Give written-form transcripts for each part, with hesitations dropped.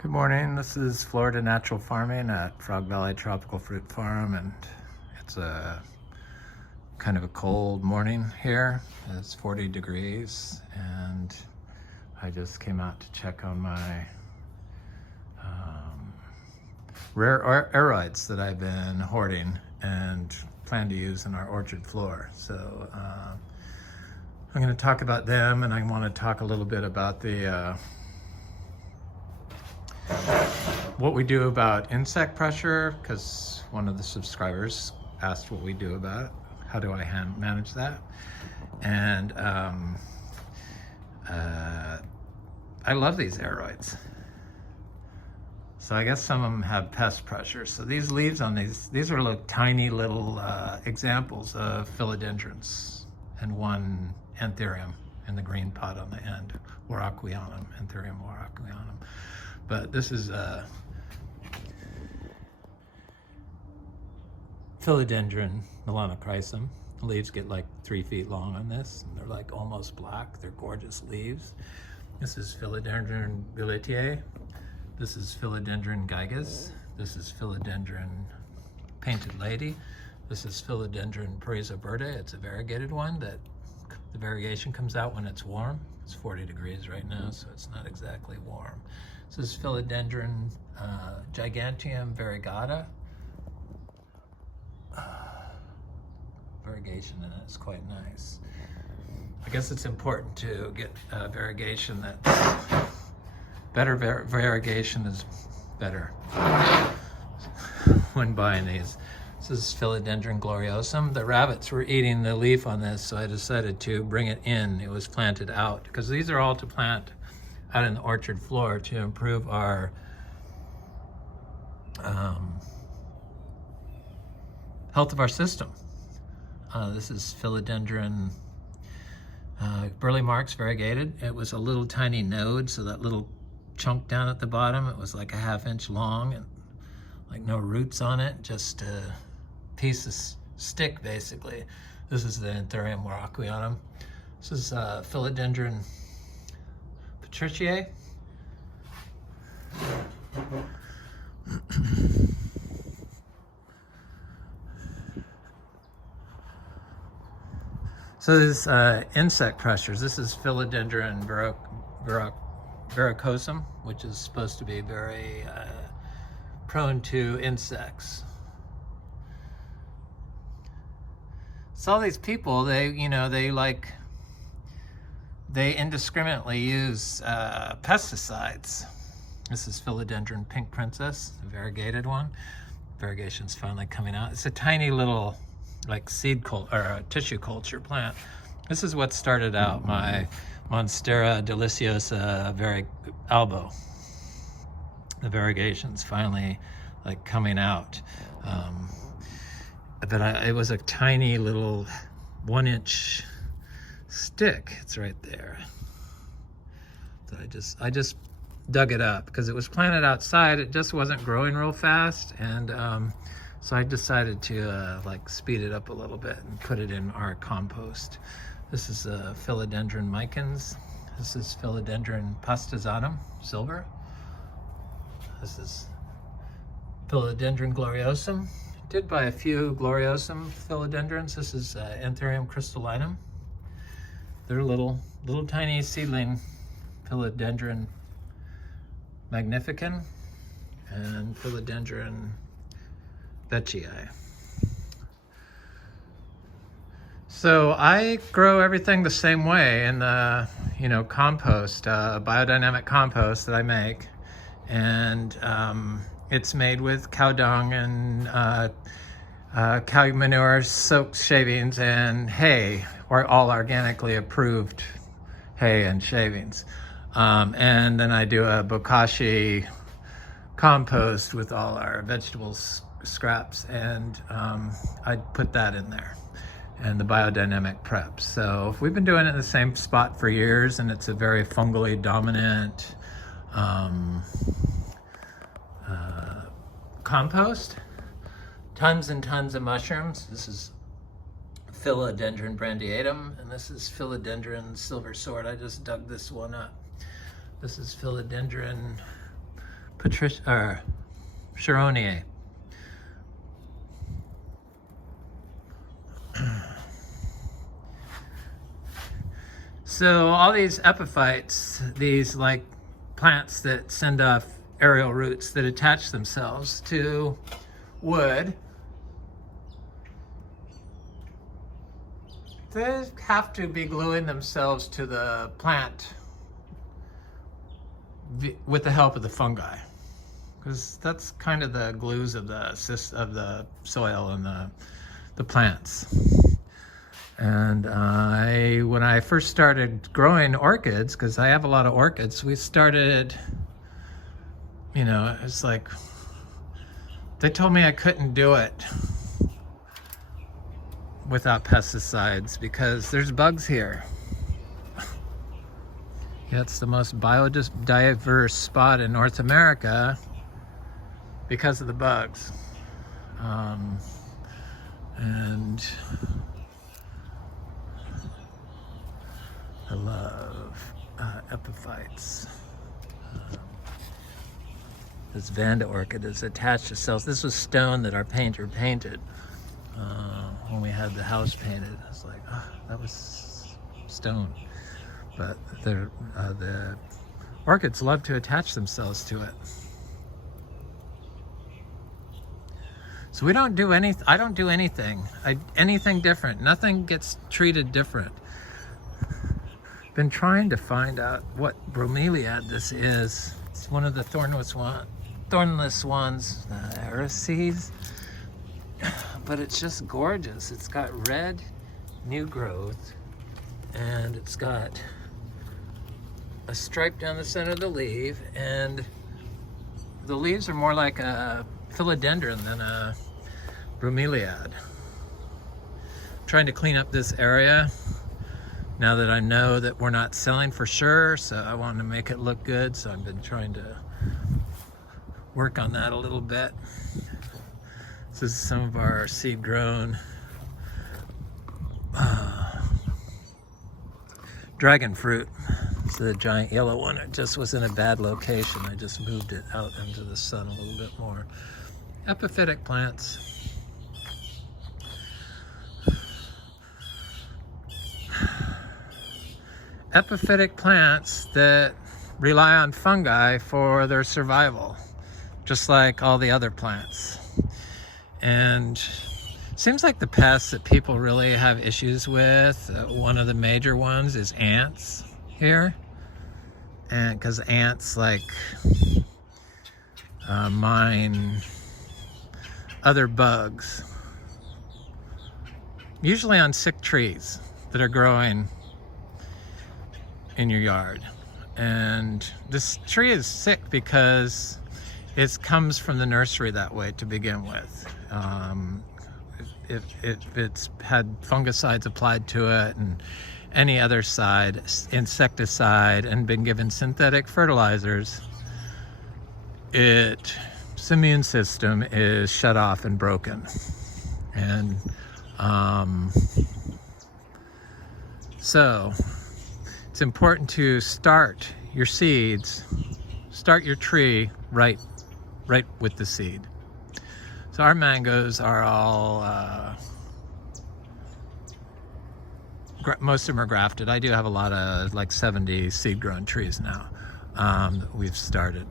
Good morning. This is Florida Natural Farming at Frog Valley Tropical Fruit Farm, and it's a kind of a cold morning here. It's 40 degrees, and I just came out to check on my rare Aroids that I've been hoarding and plan to use in our orchard floor. So I'm going to talk about them, and I want to talk a little bit about the what we do about insect pressure, because one of the subscribers asked what we do about it. How do I manage that? And I love these Aroids. So I guess some of them have pest pressure. So these leaves on these are like tiny little examples of Philodendrons and one Anthurium in the green pot on the end, Warocqueanum, Anthurium Warocqueanum. But this is Philodendron Varicosum. The leaves get like 3 feet long on this, and they're like almost black. They're gorgeous leaves. This is Philodendron Verde. This is Philodendron gigas. This is Philodendron Painted Lady. This is Philodendron Paraso Verde. It's a variegated one that the variegation comes out when it's warm. It's 40 degrees right now, so it's not exactly warm. This is Philodendron Giganteum Variegata. Variegation in it is quite nice. I guess it's important to get variegation that's better. Variegation is better when buying these. This is Philodendron gloriosum. The rabbits were eating the leaf on this, so I decided to bring it in. It was planted out, because these are all to plant out in the orchard floor to improve our health of our system. This is Philodendron Burley Marks Variegated. It was a little tiny node, so that little chunk down at the bottom, it was like a 1/2 inch long and like no roots on it, just a piece of stick basically. This is the Anthurium Warocqueanum. This is Philodendron Patriciae. So this insect pressures. This is Philodendron Varicosum, which is supposed to be very prone to insects. So all these people, they indiscriminately use pesticides. This is Philodendron Pink Princess, a variegated one. Variegation's finally coming out. It's a tiny little like tissue culture plant. This is what started out my Monstera deliciosa albo. The variegation's finally like coming out. But it was a tiny little 1 inch stick. It's right there. So I just dug it up because it was planted outside. It just wasn't growing real fast, and so I decided to like speed it up a little bit and put it in our compost. This is Philodendron micans. This is Philodendron pastizanum silver. This is Philodendron gloriosum. Did buy a few gloriosum philodendrons. This is Anthurium crystallinum. They're little tiny seedling Philodendron magnificans and Philodendron veitchii. So I grow everything the same way in the compost, biodynamic compost that I make, and it's made with cow dung and cow manure, soaked shavings, and hay, or all organically approved hay and shavings. And then I do a bokashi compost with all our vegetables scraps, and I put that in there, and the biodynamic prep. So we've been doing it in the same spot for years, and it's a very fungally dominant compost. Tons and tons of mushrooms. This is Philodendron brandiatum, and this is Philodendron silver sword. I just dug this one up. This is Philodendron Chironiae. So all these epiphytes, these like plants that send off aerial roots that attach themselves to wood, they have to be gluing themselves to the plant with the help of the fungi, because that's kind of the glues of the soil and the plants. And when I first started growing orchids, because I have a lot of orchids, we started, you know, it's like, they told me I couldn't do it without pesticides because there's bugs here. Yeah, it's the most biodiverse spot in North America because of the bugs. And I love epiphytes. This Verde orchid is attached to cells. This was stone that our painter painted when we had the house painted. I was like, oh, that was stone. But the orchids love to attach themselves to it. So we don't do anything. I don't do anything. Anything different. Nothing gets treated different. Been trying to find out what bromeliad this is. It's one of the thornless ones, Aroids. But it's just gorgeous. It's got red new growth, and it's got a stripe down the center of the leaf, and the leaves are more like a philodendron than a bromeliad. I'm trying to clean up this area now that I know that we're not selling for sure, so I want to make it look good, so I've been trying to work on that a little bit. This is some of our seed grown dragon fruit. It's the giant yellow one. It just was in a bad location. I just moved it out into the sun a little bit more. Epiphytic plants. Epiphytic plants that rely on fungi for their survival, just like all the other plants. And it seems like the pests that people really have issues with, one of the major ones is ants here. And because ants like mine other bugs, usually on sick trees that are growing in your yard. And this tree is sick because it comes from the nursery that way to begin with. If it's had fungicides applied to it and any other insecticide, and been given synthetic fertilizers, its immune system is shut off and broken. And so it's important to start your seeds, start your tree right with the seed. So our mangoes are all, most of them are grafted. I do have a lot of, like 70 seed-grown trees now that we've started.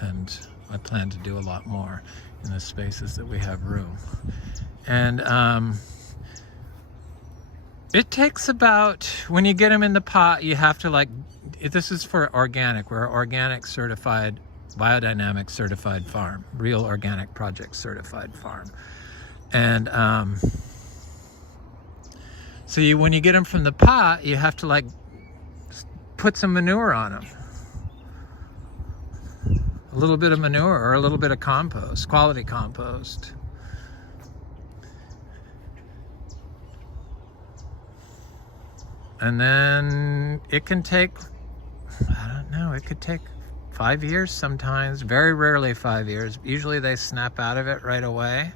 And I plan to do a lot more in the spaces that we have room. And it takes about, when you get them in the pot, you have to this is for organic. We're organic certified, biodynamic certified farm, real organic project certified farm. And so when you get them from the pot, you have to put some manure on them. A little bit of manure or a little bit of compost, quality compost. And then it can take, I don't know, it could take 5 years sometimes, very rarely 5 years. Usually they snap out of it right away.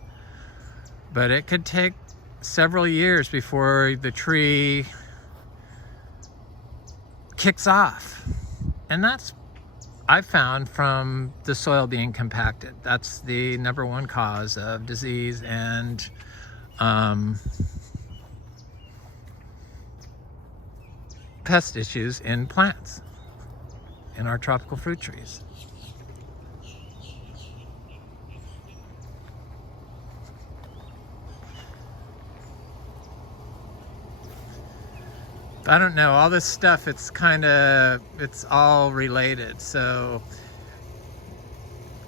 But it could take several years before the tree kicks off. And that's I found from the soil being compacted. That's the #1 cause of disease and pest issues in plants, in our tropical fruit trees. I don't know, all this stuff, it's all related. So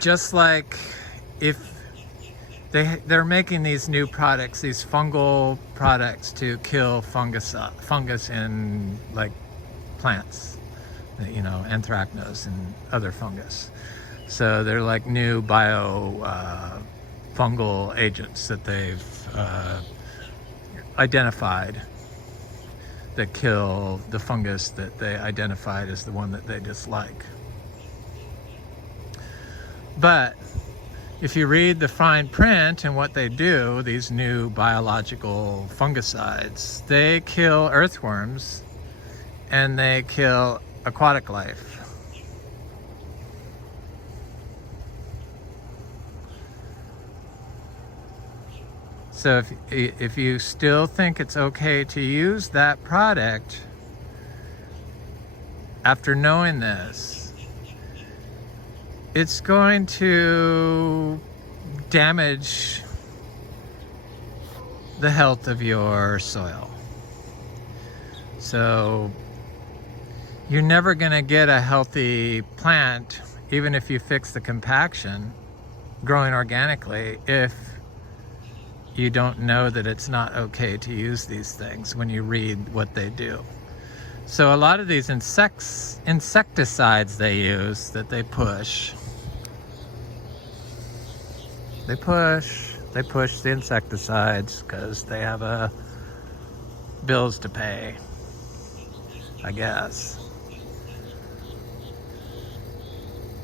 just like if they're making these new products, these fungal products to kill fungus in like plants, you know, anthracnose and other fungus. So they're like new fungal agents that they've identified that kill the fungus that they identified as the one that they dislike. But if you read the fine print and what they do, these new biological fungicides, they kill earthworms and they kill aquatic life. So if you still think it's okay to use that product after knowing this, it's going to damage the health of your soil. So you're never going to get a healthy plant, even if you fix the compaction, growing organically, if you don't know that it's not okay to use these things when you read what they do. So a lot of these insecticides they use, that they push the insecticides because they have bills to pay, I guess.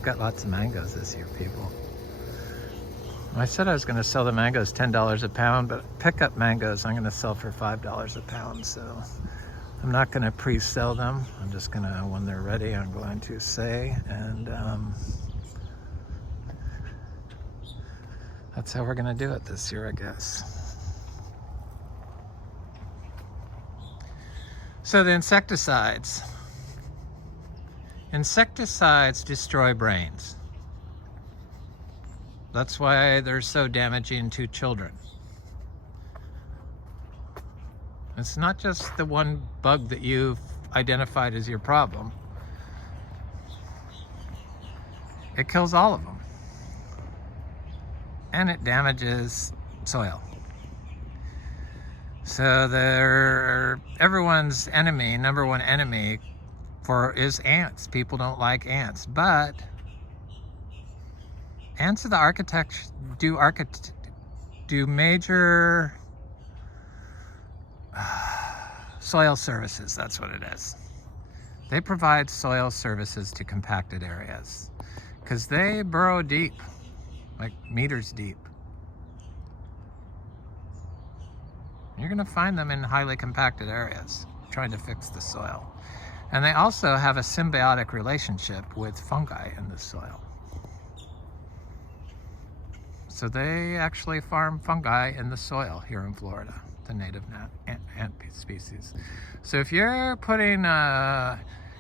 Got lots of mangoes this year, people. I said I was going to sell the mangoes $10 a pound, but pickup mangoes I'm going to sell for $5 a pound. So I'm not going to pre-sell them. I'm just going to, when they're ready, I'm going to say, and that's how we're going to do it this year, I guess. So the insecticides. Insecticides destroy brains. That's why they're so damaging to children. It's not just the one bug that you've identified as your problem. It kills all of them. And it damages soil. So they're everyone's enemy, #1 enemy is ants. People don't like ants, but ants are the architects, do major soil services. That's what it is. They provide soil services to compacted areas because they burrow deep, like meters deep. You're going to find them in highly compacted areas trying to fix the soil. And they also have a symbiotic relationship with fungi in the soil. So they actually farm fungi in the soil here in Florida, the native ant species. So if you're putting,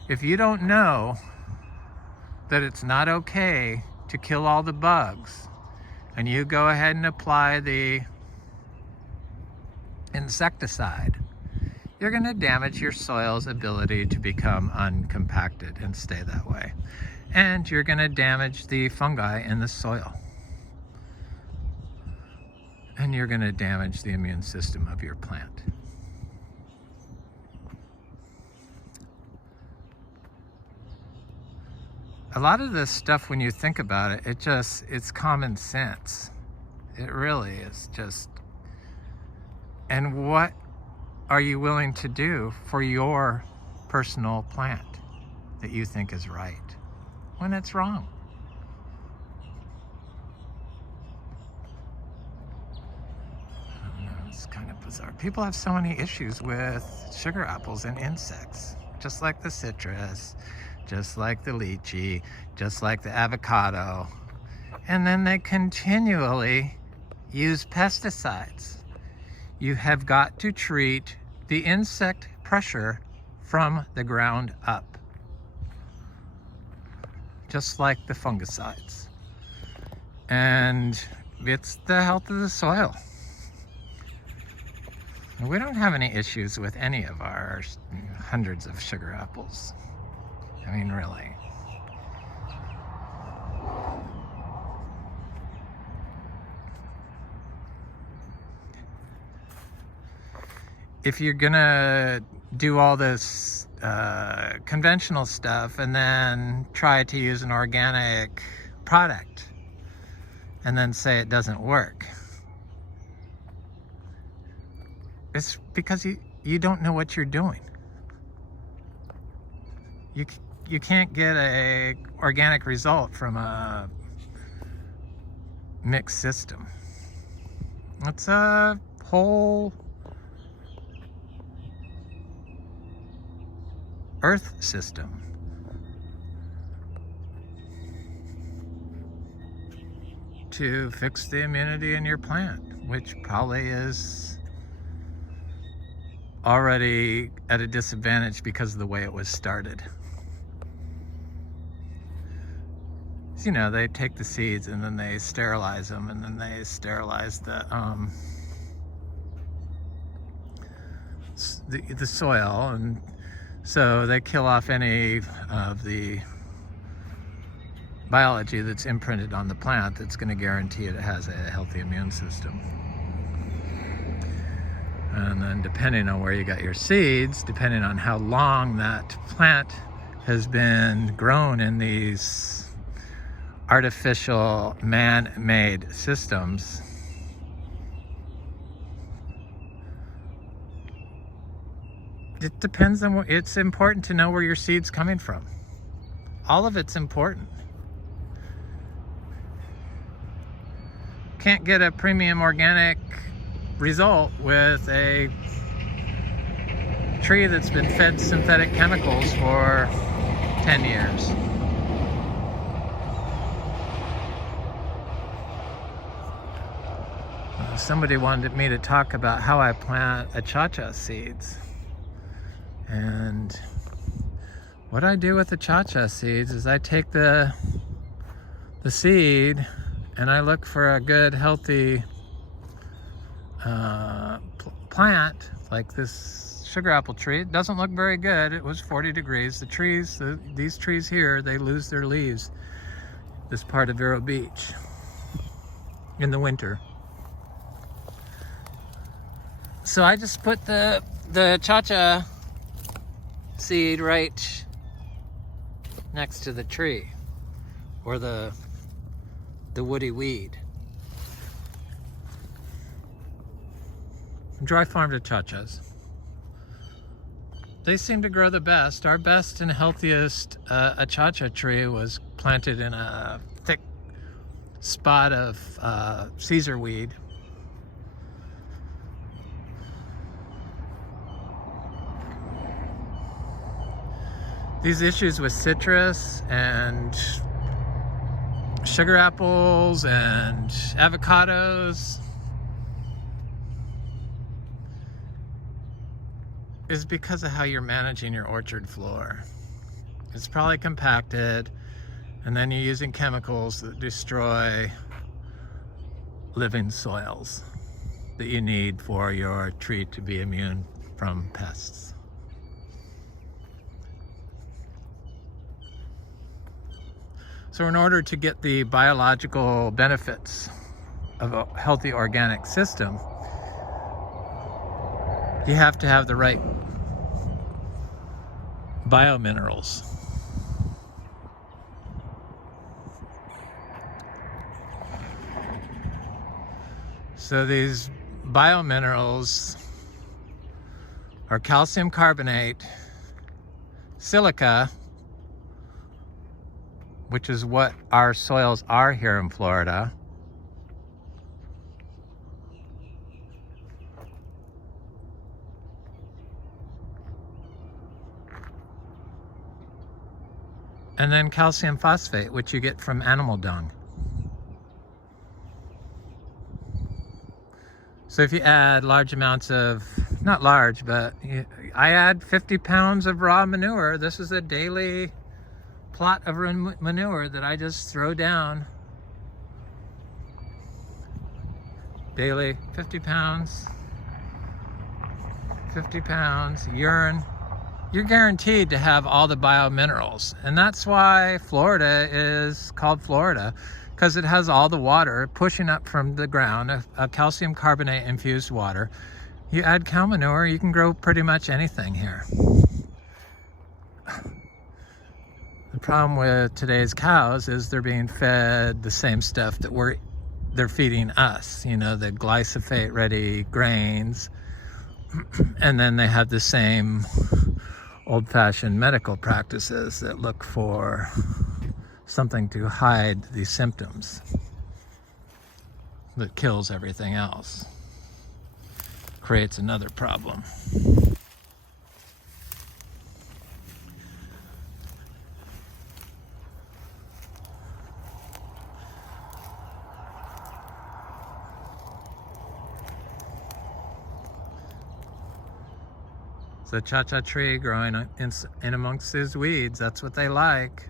if you don't know that it's not okay to kill all the bugs, and you go ahead and apply the insecticide, you're going to damage your soil's ability to become uncompacted and stay that way. And you're going to damage the fungi in the soil. And you're going to damage the immune system of your plant. A lot of this stuff, when you think about it, it's common sense. It really is just. And what are you willing to do for your personal plant that you think is right when it's wrong? It's kind of bizarre. People have so many issues with sugar apples and insects, just like the citrus, just like the lychee, just like the avocado. And then they continually use pesticides. You have got to treat the insect pressure from the ground up, just like the fungicides. And it's the health of the soil. We don't have any issues with any of our hundreds of sugar apples. I mean, really. If you're gonna do all this conventional stuff and then try to use an organic product and then say it doesn't work, it's because you don't know what you're doing. You can't get a organic result from a mixed system. It's a whole earth system. To fix the immunity in your plant, which probably is already at a disadvantage because of the way it was started. So, you know, they take the seeds and then they sterilize them, and then they sterilize the soil, and so they kill off any of the biology that's imprinted on the plant that's going to guarantee it has a healthy immune system. And then depending on where you got your seeds, depending on how long that plant has been grown in these artificial man-made systems, it depends on it's important to know where your seed's coming from. All of it's important. Can't get a premium organic result with a tree that's been fed synthetic chemicals for 10 years. Somebody wanted me to talk about how I plant achacha seeds. And what I do with the achacha seeds is I take the seed and I look for a good, healthy plant, like this sugar apple tree. It doesn't look very good. It was 40 degrees. The trees, these trees here, they lose their leaves this part of Vero Beach in the winter. So I just put the achacha seed right next to the tree, or the woody weed. Dry farmed achachas. They seem to grow the best. Our best and healthiest achacha tree was planted in a thick spot of Caesar weed. These issues with citrus and sugar apples and avocados is because of how you're managing your orchard floor. It's probably compacted, and then you're using chemicals that destroy living soils that you need for your tree to be immune from pests. So in order to get the biological benefits of a healthy organic system, you have to have the right biominerals. So these biominerals are calcium carbonate, silica, which is what our soils are here in Florida, and then calcium phosphate, which you get from animal dung. So if you add large amounts of, not large, but I add 50 pounds of raw manure. This is a daily plot of manure that I just throw down. Daily, 50 pounds, urine. You're guaranteed to have all the biominerals. And that's why Florida is called Florida, because it has all the water pushing up from the ground, a calcium carbonate infused water. You add cow manure, you can grow pretty much anything here. The problem with today's cows is they're being fed the same stuff that they're feeding us, you know, the glyphosate ready grains. And then they have the same old-fashioned medical practices that look for something to hide these symptoms that kills everything else, creates another problem. It's a cha-cha tree growing in amongst these weeds. That's what they like.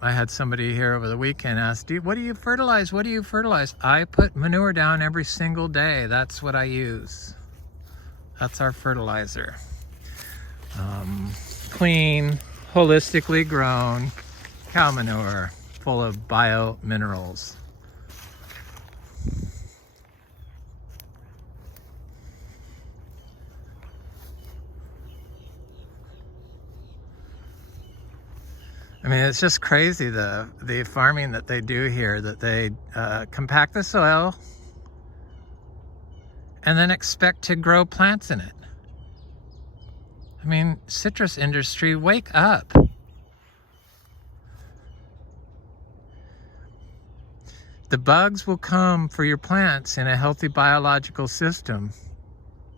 I had somebody here over the weekend ask, what do you fertilize? What do you fertilize? I put manure down every single day. That's what I use. That's our fertilizer. Clean, holistically grown cow manure full of biominerals. I mean, it's just crazy, the farming that they do here, that they compact the soil and then expect to grow plants in it. I mean, citrus industry, wake up. The bugs will come for your plants in a healthy biological system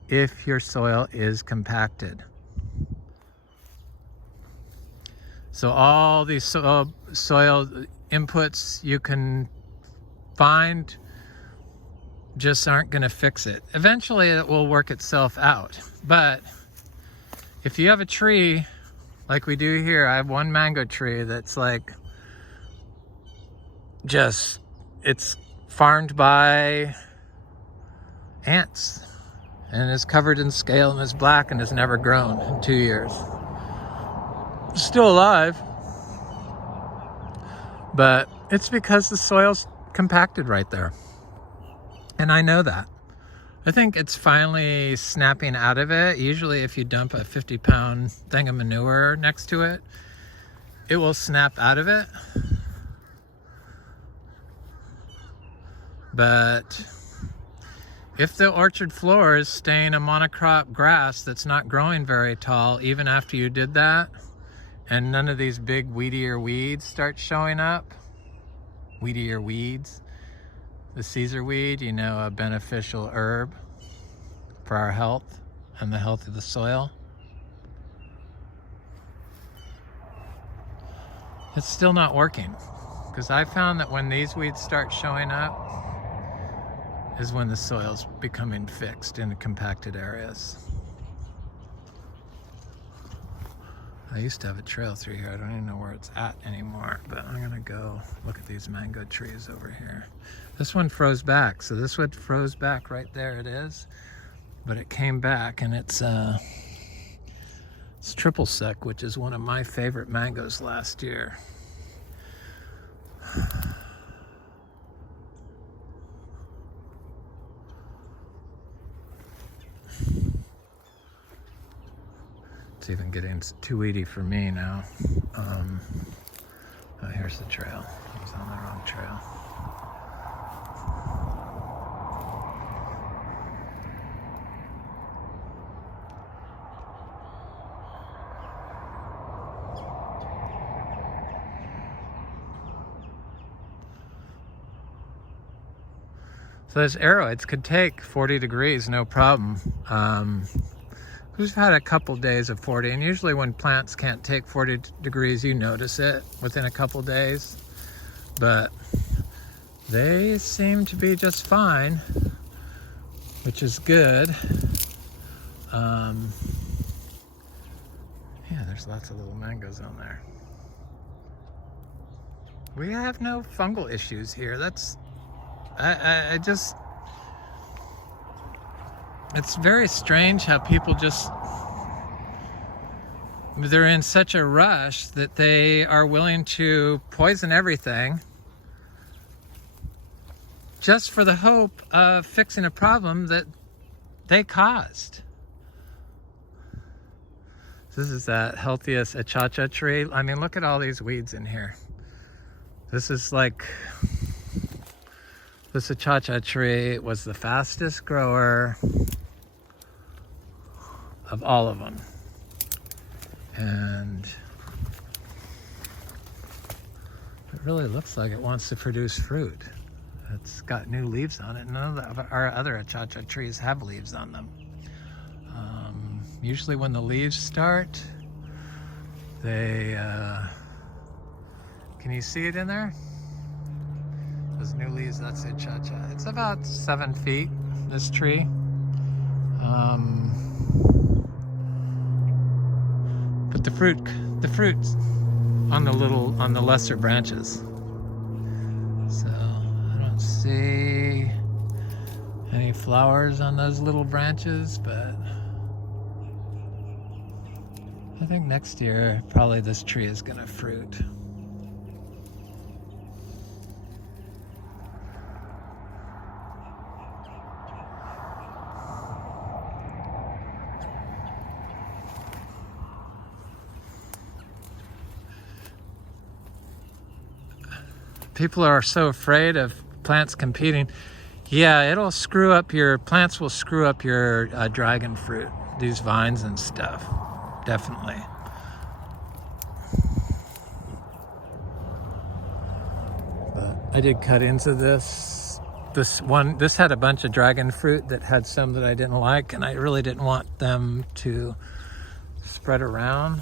if your soil is compacted. So all these soil inputs you can find just aren't going to fix it. Eventually it will work itself out. But if you have a tree like we do here, I have one mango tree that's like it's farmed by ants and is covered in scale and is black and has never grown in 2 years. Still alive, but it's because the soil's compacted right there, and I know that. I think it's finally snapping out of it. Usually if you dump a 50-pound thing of manure next to it, it will snap out of it. But if the orchard floor is staying a monocrop grass that's not growing very tall, even after you did that, and none of these big weedier weeds start showing up. Weedier weeds. The Caesar weed, you know, a beneficial herb for our health and the health of the soil. It's still not working, because I found that when these weeds start showing up is when the soil's becoming fixed in the compacted areas. I used to have a trail through here. I don't even know where it's at anymore, but I'm gonna go look at these mango trees over here. This one froze back, so this one froze back right there. It is, but it came back, and it's triple sec, which is one of my favorite mangoes last year. It's even getting too weedy for me now. Oh, here's the trail. I was on the wrong trail. So those aroids could take 40 degrees, no problem. We've had a couple days of 40, and usually when plants can't take 40 degrees, you notice it within a couple days. But they seem to be just fine, which is good. Yeah, there's lots of little mangoes on there. We have no fungal issues here. That's, I just, it's very strange how people just, they're in such a rush that they are willing to poison everything just for the hope of fixing a problem that they caused. This is that healthiest achacha tree. I mean, look at all these weeds in here. This is like, this achacha tree was the fastest grower of all of them. And it really looks like it wants to produce fruit. It's got new leaves on it. None of our other achacha trees have leaves on them. Usually when the leaves start, they, can you see it in there? Those new leaves, that's achacha. It's about 7 feet, this tree. But the fruit's on the lesser branches. So I don't see any flowers on those little branches, but I think next year probably this tree is gonna fruit. People are so afraid of plants competing. Yeah, it'll screw up your, plants will screw up your dragon fruit, these vines and stuff, definitely. But I did cut into this one. This had a bunch of dragon fruit that had some that I didn't like, and I really didn't want them to spread around.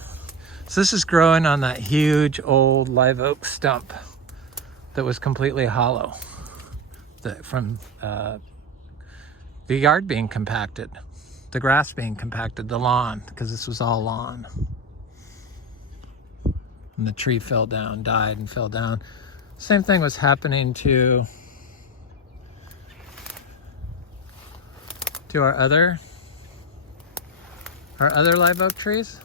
So this is growing on that huge old live oak stump that was completely hollow from the yard being compacted, the grass being compacted, the lawn, because this was all lawn. And the tree fell down, died and fell down. Same thing was happening to our other live oak trees.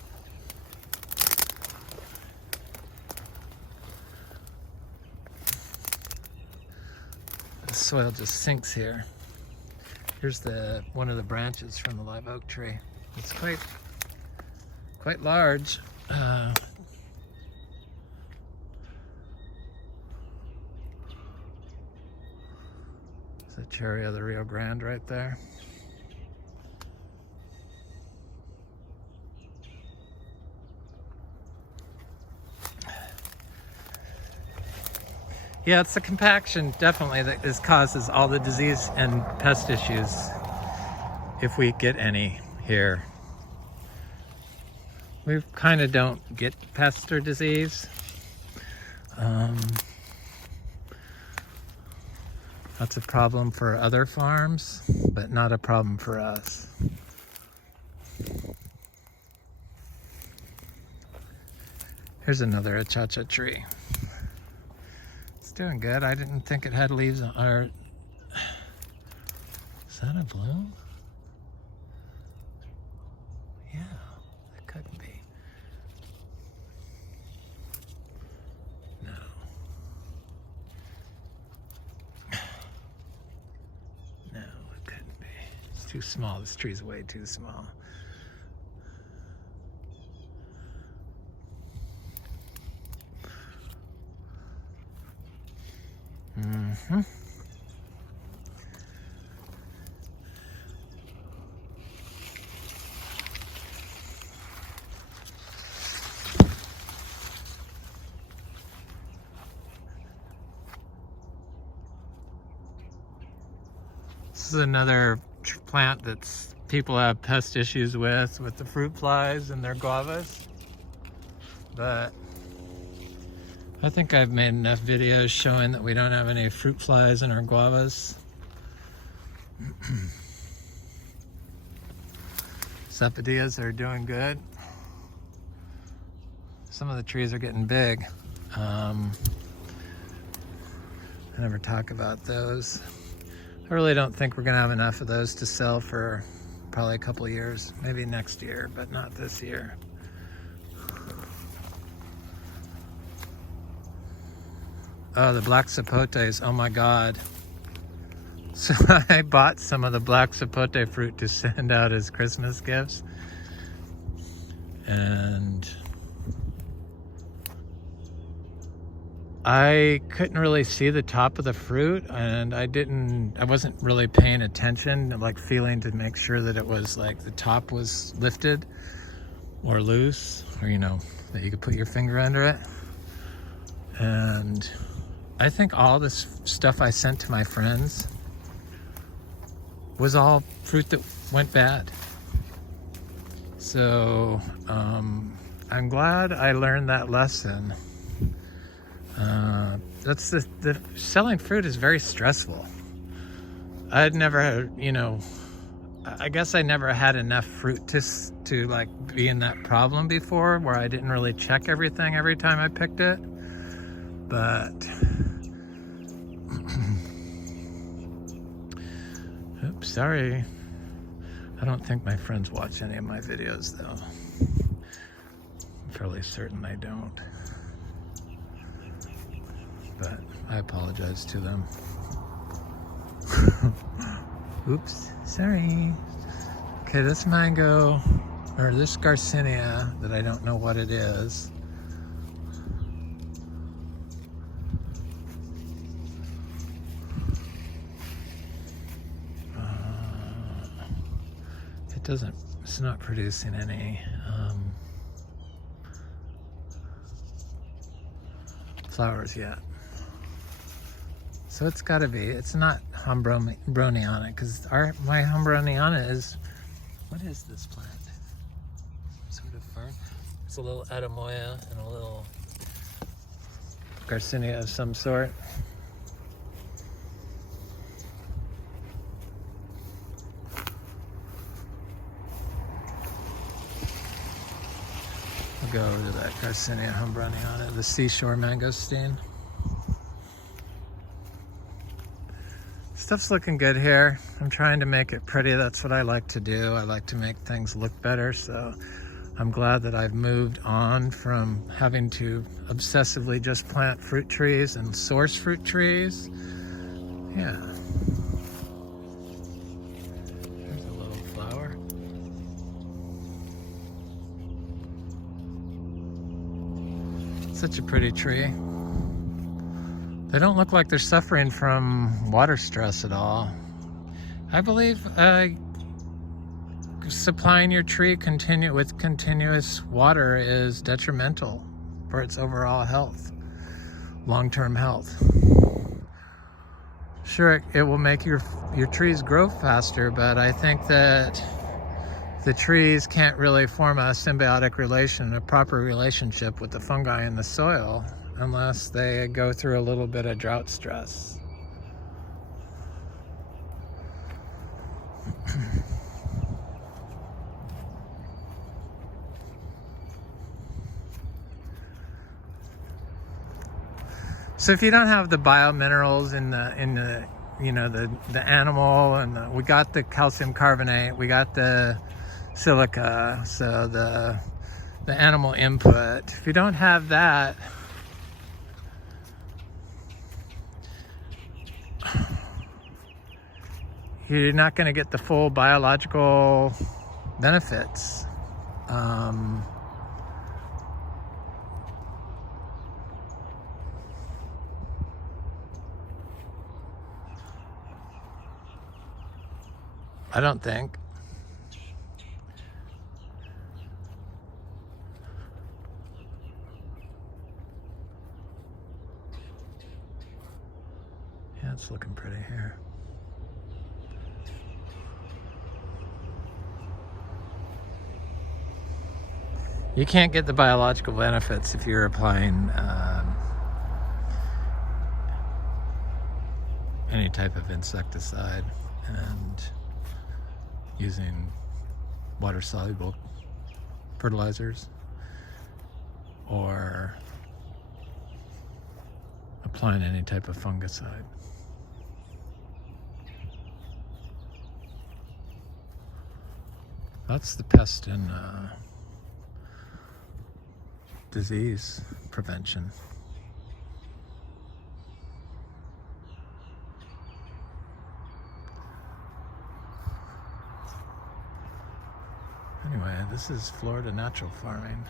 The soil just sinks here. Here's one of the branches from the live oak tree. It's quite large. There's a cherry of the Rio Grande right there. Yeah, it's the compaction definitely that causes all the disease and pest issues, if we get any here. We kind of don't get pest or disease. That's a problem for other farms, but not a problem for us. Here's another achacha tree. It's doing good. I didn't think it had leaves on, or is that a bloom? Yeah, it couldn't be. No. No, it couldn't be. It's too small. This tree's way too small. Mm-hmm. This is another plant that's people have pest issues with the fruit flies in their guavas. But I think I've made enough videos showing that we don't have any fruit flies in our guavas. Sapodillas are doing good. Some of the trees are getting big. I never talk about those. I really don't think we're gonna have enough of those to sell for probably a couple of years, maybe next year, but not this year. Oh, the black sapotes, oh my God. So I bought some of the black sapote fruit to send out as Christmas gifts. And I couldn't really see the top of the fruit, and I wasn't really paying attention, like feeling to make sure that it was like the top was lifted or loose, or you know, that you could put your finger under it. And I think all this stuff I sent to my friends was all fruit that went bad. So I'm glad I learned that lesson. That's the selling fruit is very stressful. I'd never, you know, I guess I never had enough fruit to like be in that problem before, where I didn't really check everything every time I picked it. But oops, sorry. I don't think my friends watch any of my videos though. I'm fairly certain they don't. But I apologize to them. Oops, sorry. Okay, this mango, or this Garcinia, that I don't know what it is. It's not producing any flowers yet. So it's got to be. It's not Humbroniana, because my Humbroniana is. What is this plant? Sort of fern. It's a little Adamoya and a little Garcinia of some sort. I'll go over to that Garcinia Humbroniana, the seashore mangosteen. Stuff's looking good here. I'm trying to make it pretty. That's what I like to do. I like to make things look better. So I'm glad that I've moved on from having to obsessively just plant fruit trees and source fruit trees. Yeah. There's a little flower. Such a pretty tree. They don't look like they're suffering from water stress at all. I believe supplying your tree with continuous water is detrimental for its overall health, long-term health. Sure, it will make your trees grow faster, but I think that the trees can't really form a symbiotic relation, a proper relationship with the fungi in the soil, unless they go through a little bit of drought stress. So if you don't have the biominerals in the you know, the animal, and we got the calcium carbonate, we got the silica, so the animal input. If you don't have that, you're not going to get the full biological benefits. I don't think. Yeah, it's looking pretty here. You can't get the biological benefits if you're applying any type of insecticide and using water-soluble fertilizers or applying any type of fungicide. That's the pest and disease prevention. Anyway, this is Florida Natural Farming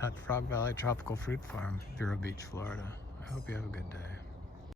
at Frog Valley Tropical Fruit Farm, Vero Beach, Florida. I hope you have a good day.